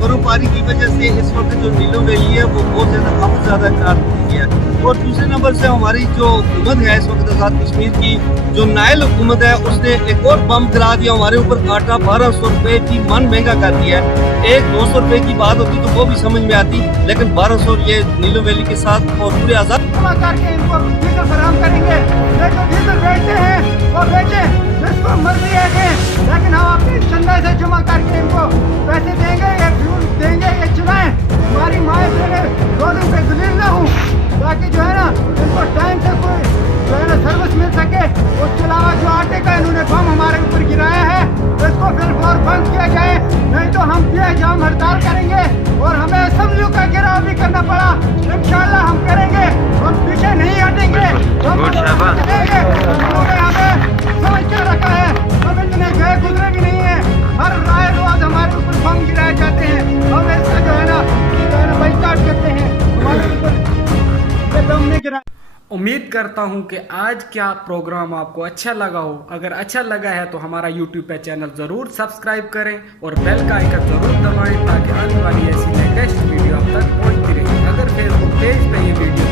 बर्फबारी की वजह से इस वक्त जो नीलो वैली है वो बहुत ज़्यादा खराब हो गई है। और दूसरे नंबर से हमारी जो हुकूमत है इस वक्त आज़ाद कश्मीर की, जो नायल हुकूमत है, उसने एक और बम गिरा दिया हमारे ऊपर। आटा 1200 रुपये की मन महंगा कर दिया है। एक 200 रुपये की बात होती तो वो भी समझ में आती, लेकिन 1200 ये नीलो वैली के साथ और पूरे आज़ाद करके इनको डीजल फराहम करेंगे। ये जो डीजल बेचते हैं वो बेचें, जिसको मर्जी है दें, लेकिन हम अपने चंदा से जमा करके इनको पैसे देंगे, ये फ्यूल देंगे, ये चलाएं। हमारी माएँ बहनें रोडों पे दलील ना हो, ताकि जो है ना इनको टाइम से कोई जो है ना सर्विस मिल सके। उसके अलावा जो आटे का इन्होंने बम हमारे ऊपर गिराया है, इसको फिर और बंद किया जाए, नहीं तो हम बेजाम हड़ताल करेंगे और हमें असेंबलियों का घेराव भी करना पड़ा, इंशाल्लाह हम करेंगे। हम पीछे नहीं हटेंगे, हम करेंगे। उन्होंने हमें समझ के रखा है, हम इतने गए गुजरे भी नहीं है। हर राय रोज हमारे ऊपर बम गिराए जाते हैं, हम इसका जो है ना बाइकाट करते हैं। हमारे ऊपर ये बम नहीं गिरा। उम्मीद करता हूँ कि आज क्या प्रोग्राम आपको अच्छा लगा हो। अगर अच्छा लगा है तो हमारा यूट्यूब पे चैनल ज़रूर सब्सक्राइब करें और बेल का आइकन ज़रूर दबाएं, ताकि आने वाली ऐसी लेटेस्ट वीडियो आप तक पहुँचती रहे। अगर फेसबुक पेज पे ये वीडियो